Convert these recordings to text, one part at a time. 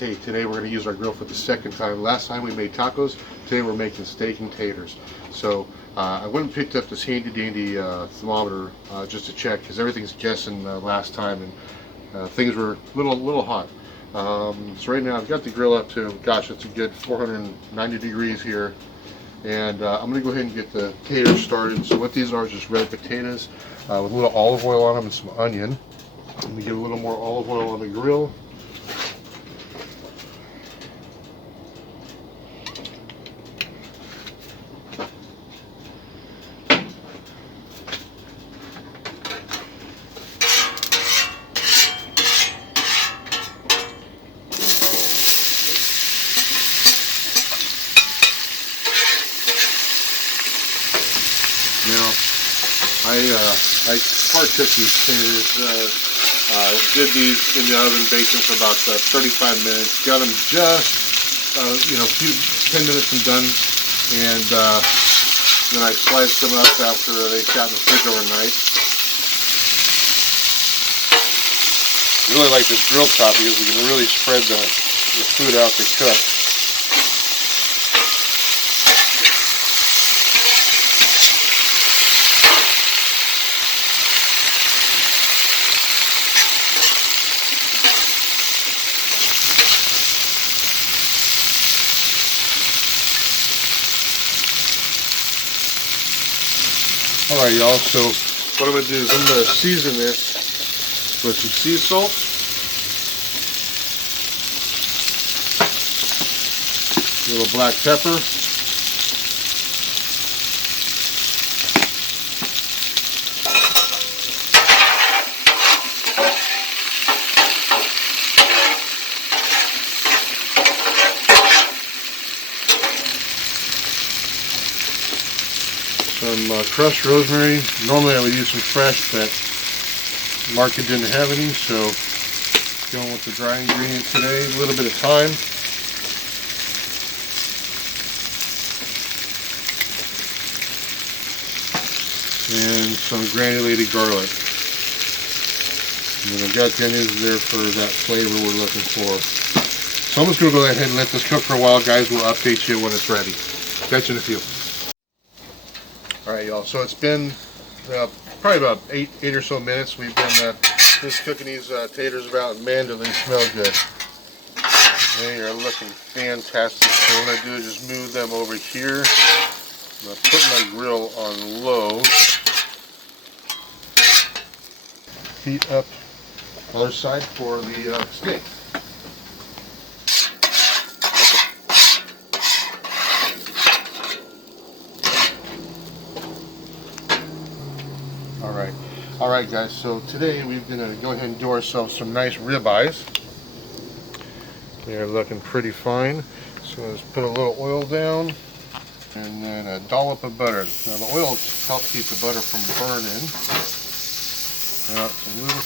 Hey, today we're going to use our grill for the second time. Last time we made tacos, today we're making steak and taters. So I went and picked up this handy dandy thermometer just to check, because everything's guessing last time, and things were a little hot. So right now I've got the grill up to, gosh, it's a good 490 degrees here. And I'm going to go ahead and get the taters started. So what these are is just red potatoes with a little olive oil on them and some onion. I'm going to get a little more olive oil on the grill. Now, I part cooked these taters, did these in the oven, baked them for about 35 minutes, got them just, 10 minutes and done, and then I sliced them up after they sat in the fridge overnight. I really like this grill top because we can really spread the food out to cook. Alright y'all, so what I'm going to do is I'm going to season this with some sea salt, a little black pepper, some crushed rosemary. Normally I would use some fresh, but market didn't have any, so going with the dry ingredient today. A little bit of thyme, and some granulated garlic. And I've got the onions there for that flavor we're looking for. So I'm just going to go ahead and let this cook for a while, guys. We'll update you when it's ready. Catch you in a few. Alright y'all, so it's been probably about eight or so minutes. We've been just cooking these taters about, and man, do they smell good. They are looking fantastic. So what I'm going to do is just move them over here. I'm going to put my grill on low. Heat up the other side for the steak. Alright guys, so today we're going to go ahead and do ourselves some nice ribeyes. They're looking pretty fine. So let's put a little oil down and then a dollop of butter. Now the oil helps keep the butter from burning. Now it's a little,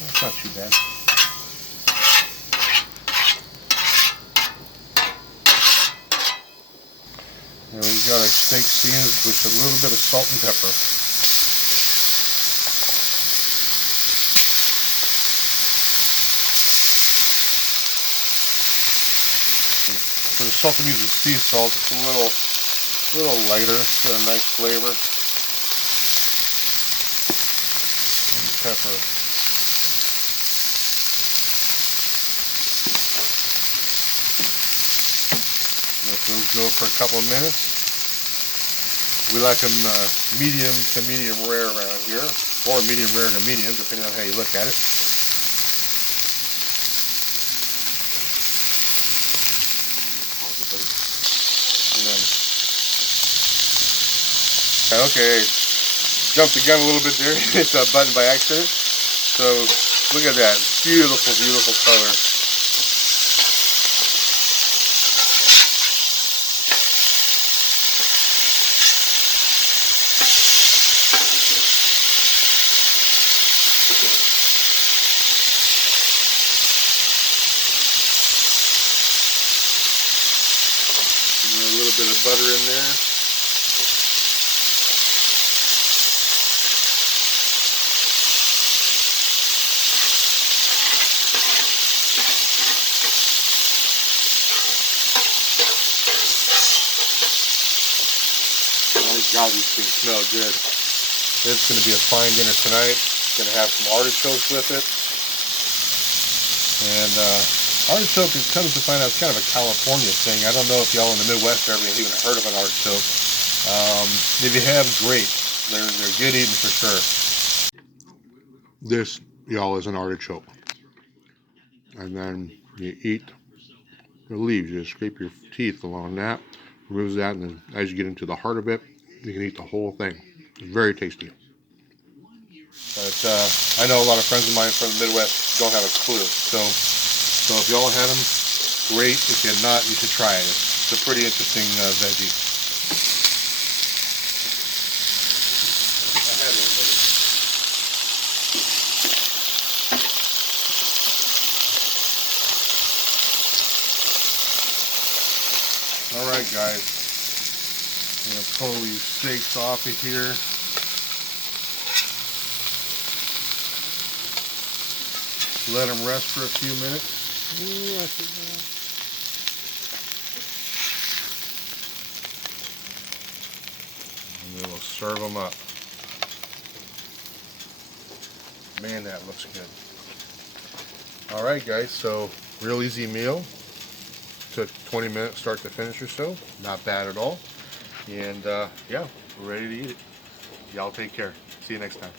that's not too bad. And we've got our steak seasoned with a little bit of salt and pepper. For the salt, I'm using sea salt. It's a little lighter, it's got a nice flavor. And pepper. Let those go for a couple of minutes. We like them medium to medium rare around here, or medium rare to medium, depending on how you look at it. Okay, jumped the gun a little bit there. It's a button by accident. So look at that, beautiful, beautiful color. A little bit of butter in there. God, these things smell good. It's going to be a fine dinner tonight. Going to have some artichokes with it. And artichoke is, comes to find out, it's kind of a California thing. I don't know if y'all in the Midwest ever even heard of an artichoke. If you have, great. They're good eating for sure. This, y'all, is an artichoke. And then you eat the leaves. You just scrape your teeth along that, removes that, and then as you get into the heart of it, you can eat the whole thing. It's very tasty. But I know a lot of friends of mine from the Midwest don't have a clue. So if y'all had them, great. If you're not, you should try it. It's a pretty interesting veggie. Alright guys, I'm going to pull these steaks off of here. Let them rest for a few minutes. And then we'll serve them up. Man, that looks good. Alright guys, so real easy meal. Took 20 minutes start to finish or so. Not bad at all. And yeah, we're ready to eat it. Y'all take care. See you next time.